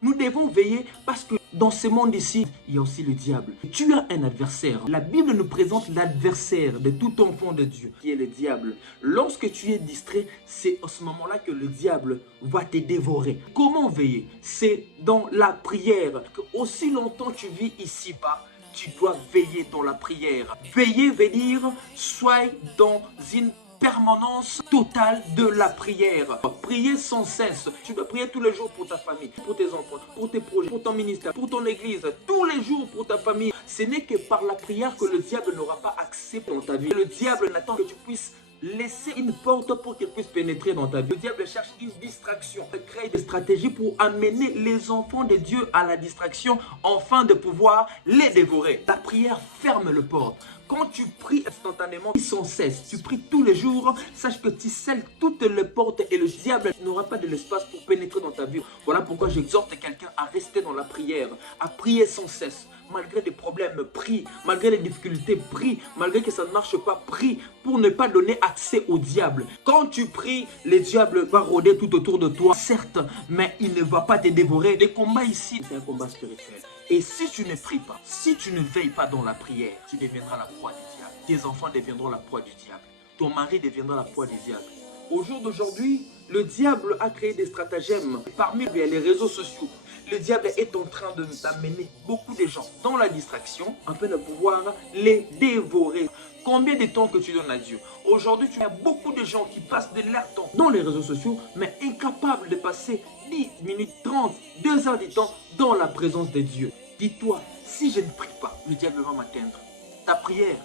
Nous devons veiller parce que dans ce monde ici, il y a aussi le diable. Tu as un adversaire. La Bible nous présente l'adversaire de tout enfant de Dieu, qui est le diable. Lorsque tu es distrait, c'est à ce moment-là que le diable va te dévorer. Comment veiller? C'est dans la prière. Aussi longtemps tu vis ici-bas, tu dois veiller dans la prière. Veiller veut dire, sois dans une permanence totale de la prière. Prier sans cesse. Tu dois prier tous les jours pour ta famille, pour tes enfants, pour tes projets, pour ton ministère, pour ton église, tous les jours pour ta famille. Ce n'est que par la prière que le diable n'aura pas accès dans ta vie. Le diable n'attend que tu puisses laisser une porte pour qu'il puisse pénétrer dans ta vie. Le diable cherche une distraction. Il crée des stratégies pour amener les enfants de Dieu à la distraction afin de pouvoir les dévorer. La prière ferme le porte. Quand tu pries instantanément, sans cesse, tu pries tous les jours, sache que tu scelles toutes les portes et le diable n'aura pas de l'espace pour pénétrer dans ta vie. Voilà pourquoi j'exhorte quelqu'un à rester dans la prière, à prier sans cesse. Malgré des problèmes, prie. Malgré les difficultés, prie. Malgré que ça ne marche pas, prie pour ne pas donner accès au diable. Quand tu pries, le diable va rôder tout autour de toi, certes, mais il ne va pas te dévorer. Le combat ici, c'est un combat spirituel. Et si tu ne pries pas, si tu ne veilles pas dans la prière, tu deviendras la proie du diable. Tes enfants deviendront la proie du diable. Ton mari deviendra la proie du diable. Au jour d'aujourd'hui, le diable a créé des stratagèmes parmi les réseaux sociaux. Le diable est en train d'amener beaucoup de gens dans la distraction afin de pouvoir les dévorer. Combien de temps que tu donnes à Dieu? Aujourd'hui, tu as beaucoup de gens qui passent de leur temps dans les réseaux sociaux, mais incapables de passer 10 minutes, 30, 2 heures du temps dans la présence de Dieu. Dis-toi, si je ne prie pas, le diable va m'atteindre. Ta prière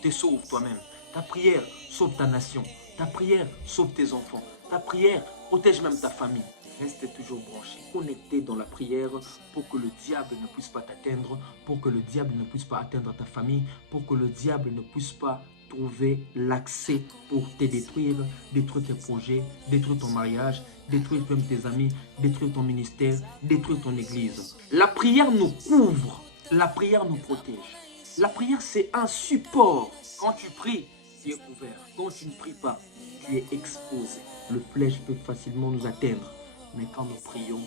te sauve toi-même. Ta prière sauve ta nation. Ta prière sauve tes enfants. Ta prière protège même ta famille. Reste toujours branché, connecté dans la prière pour que le diable ne puisse pas t'atteindre, pour que le diable ne puisse pas atteindre ta famille, pour que le diable ne puisse pas trouver l'accès pour te détruire, détruire tes projets, détruire ton mariage, détruire même tes amis, détruire ton ministère, détruire ton église. La prière nous couvre, la prière nous protège. La prière, c'est un support. Quand tu pries, tu es couvert. Quand tu ne pries pas, tu es exposé. Le flèche peut facilement nous atteindre. Mais quand nous prions,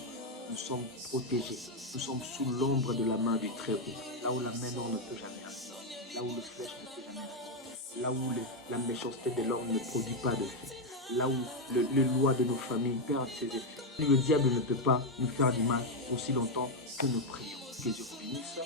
nous sommes protégés. Nous sommes sous l'ombre de la main du Très-Haut. Là où la main d'or ne peut jamais arriver. Là où le flèche ne peut jamais arriver. Là où la méchanceté de l'homme ne produit pas d'effet. Là où les lois de nos familles perdent ses effets. Le diable ne peut pas nous faire du mal aussi longtemps que nous prions. Que Dieu vous bénisse.